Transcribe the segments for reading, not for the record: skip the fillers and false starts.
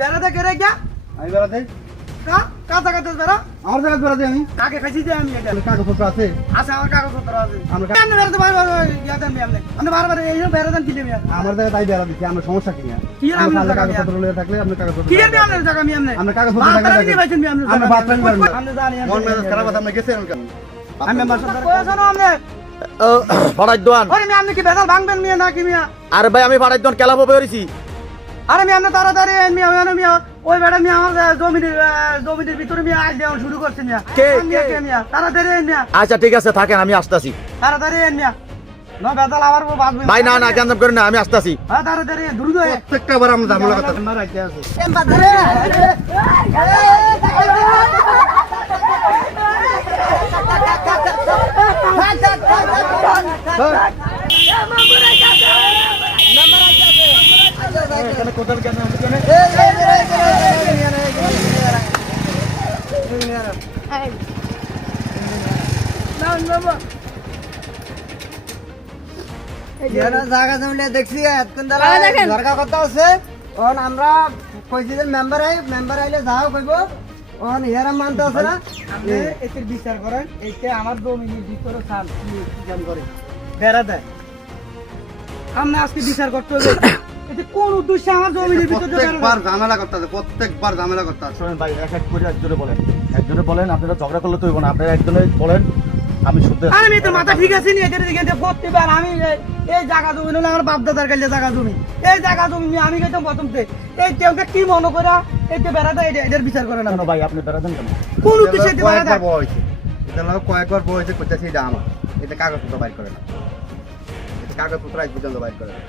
বেড়াতে কে রে গিয়া আমি বেড়াতে কাঁচা কাঁচা বেড়া আমার জায়গায় বেড়াতে আমি কাকে খাইছি যে আমি এটা কাগজপত্র আছে আছে আমার কাগজপত্র আছে আমরা আপনি বেড়াতে বারবার ইয়া দেন আপনি বারবার এই বেড়াতেন কি দেন আমার জায়গায় তাই বেড়া দিচ্ছি আমরা সমস্যা কি না কি আর আপনার জায়গা কাগজপত্র লয়ে থাকলে আপনি কাগজপত্র কি আর আপনার জায়গা আমি আমরা কাগজপত্র আপনি জায়গায় নিয়ে বাইছেন আমি আমরা বাথরুম করেন আপনি জানি মন মেজাজ খারাপ আছে আপনি গেছেন কেন আমি বাসা কোয়াছেন আপনি ফাড়াই দোয়ান আরে আমি আপনি কি বেদাল ভাঙবেন মিয়া নাকি মিয়া আরে ভাই আমি ফাড়াই দোয়ান কেলাবো বেরিয়েছি আরে মিয়া আপনি তাড়াতাড়ি মিয়া মিয়া ওই বেড়া মিয়া আমার জমির ভিতরে মিয়া আজ দেওয়া শুরু করছে মিয়া কে মিয়া তাড়াতাড়ি মিয়া আচ্ছা ঠিক আছে থাকেন আমি আসতাছি তাড়াতাড়ি মিয়া না বেদাল আবার বাঁচবে ভাই না না কেন করেন না আমি আসতাছি হ্যাঁ তাড়াতাড়ি দ্রুত প্রত্যেকটা বার আমরা ঝামেলা করতে মারাইতে আছে এখানে কোথাও কেন এখানে জায়গা জমিলে দেখছি এতক্ষণ দ্বারা দরকার কথা আছে ওন আমরা কইছি যে মেম্বার আইলে যাও কইব ওন হেরা মানতে আছে না আপনি এতে বিচার করেন এইতে আমার জমির ভিতরে সাল কি জান করে বেড়া দেয় আমরা আজকে বিচার করতে হবে এতে কোন উদ্দেশ্যে আমার জমির ভিতরে প্রত্যেকবার ঝামেলা করতে আছে প্রত্যেকবার ঝামেলা করতে আছে শুনেন ভাই এক এক করে একজনে বলেন আপনারা ঝগড়া করলে তো হইব না আপনারা একজনে বলেন আমি শুনতে আরে মেয়ে তো মাথা ঠিক আছে নি এদের দিকে প্রত্যেকবার আমি এই জায়গা জমি হলো আমার বাপ দাদার কাছে জায়গা জমি এই জায়গা জমি আমি গেতাম প্রথম থেকে এই কেউকে কি মনে করে এই যে বেড়াতে এদের বিচার করে না কেন ভাই আপনি বেড়াতেন কেন কোন উদ্দেশ্যে এতে বেড়াতে কয়েকবার বয়সে এটা লোক কয়েকবার বয়সে করতেছে এটা আমার এটা কাগজপত্র বাইর করে না এটা কাগজপত্র আজ পর্যন্ত বাইর করে না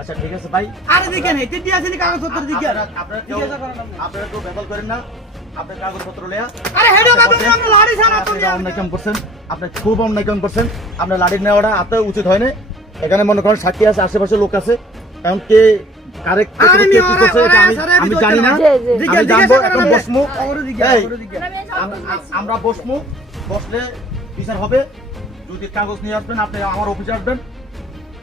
আচ্ছা ঠিক আছে ভাই আরে দেখেন এতে দিয়ে আসেনি কাগজপত্র দিকে আপনারা কেউ বেদল করেন না আপনার কাগজপত্র লেয়া আরে হেডো বাবু আমরা লড়াই ছাড়া তো অন্যায় কাম করছেন আপনি খুব অন্যায় কাম করছেন আপনার লাড়ির নেওয়াটা এত উচিত হয় না এখানে মনে করেন সাক্ষী আছে আশেপাশে লোক আছে কারণ কে কারেক্ট আমি জানি না আমি জানবো এখন বসমু আমরা বসমু বসলে বিচার হবে যদি কাগজ নিয়ে আসবেন আপনি আমার অফিসে আসবেন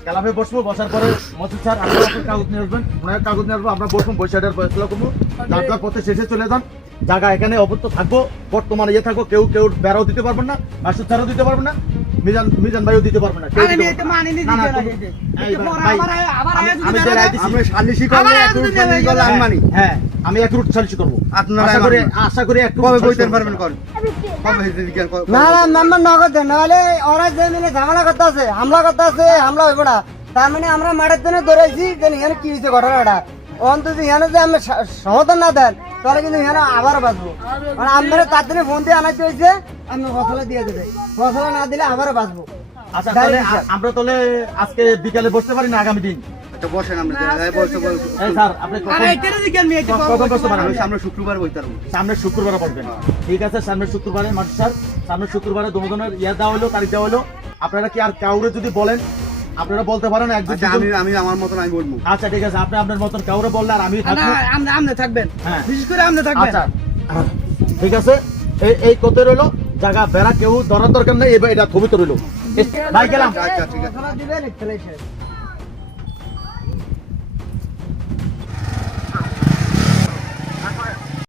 ক্লাবে বসবো বসার পরে মসজিদ স্যার আপনার কাগজ নিয়ে আসবেন ওনার কাগজ নিয়ে আসবো আমরা বসবো বৈশাখের ফয়সলা করবো যার পথে শেষে চলে যান জায়গা এখানে অবত্য থাকবো বর্তমানে ইয়ে থাকবো কেউ কেউ বেড়াও দিতে পারবেন না মাসুদ স্যারও দিতে পারবেন না মিজান ভাইও দিতে পারবেন না হ্যাঁ আমি এক রুট সালিশি করবো আশা করি একটু পারবেন না না মেম্বার নগদ দেন নাহলে ওরা যে মিলে ঝামেলা করতে আছে হামলা হইব না তার মানে আমরা মাঠের জন্য ধরেছি যে এখানে কি হয়েছে ঘটনাটা অন্তত এখানে যে আমরা সমাধান না দেন তাহলে কিন্তু এখানে আবার বাঁচবো মানে আপনারা তার জন্য ফোন দিয়ে আনাইতে হয়েছে আমরা ফসলা দিয়ে দেবে ফসলা না দিলে আবারও বাঁচবো আচ্ছা তাহলে আমরা তাহলে আজকে বিকালে বসতে পারি না আগামী দিন বসেন আমরা স্যার আপনি কখন বসতে পারেন সামনে শুক্রবার বইতে পারবো সামনে শুক্রবারে বসবেন ঠিক আছে সামনে শুক্রবারে মাসুদ স্যার সামনে শুক্রবারে দুজনের ইয়া দেওয়া হলো তারিখ দেওয়া হলো আপনারা কি আর কাউরে যদি বলেন আপনারা বলতে পারেন একজন আমি আমার মতন আমি বলবো আচ্ছা ঠিক আছে আপনি আপনার মতন কাউরে বললে আর আমি থাকবো আপনি থাকবেন হ্যাঁ বিশেষ করে আপনি থাকবেন আচ্ছা ঠিক আছে এই কত রইলো জায়গা বেড়া কেউ ধরার দরকার নেই এবার এটা খুবই তো রইলো ভাই গেলাম আচ্ছা ঠিক আছে দিবেন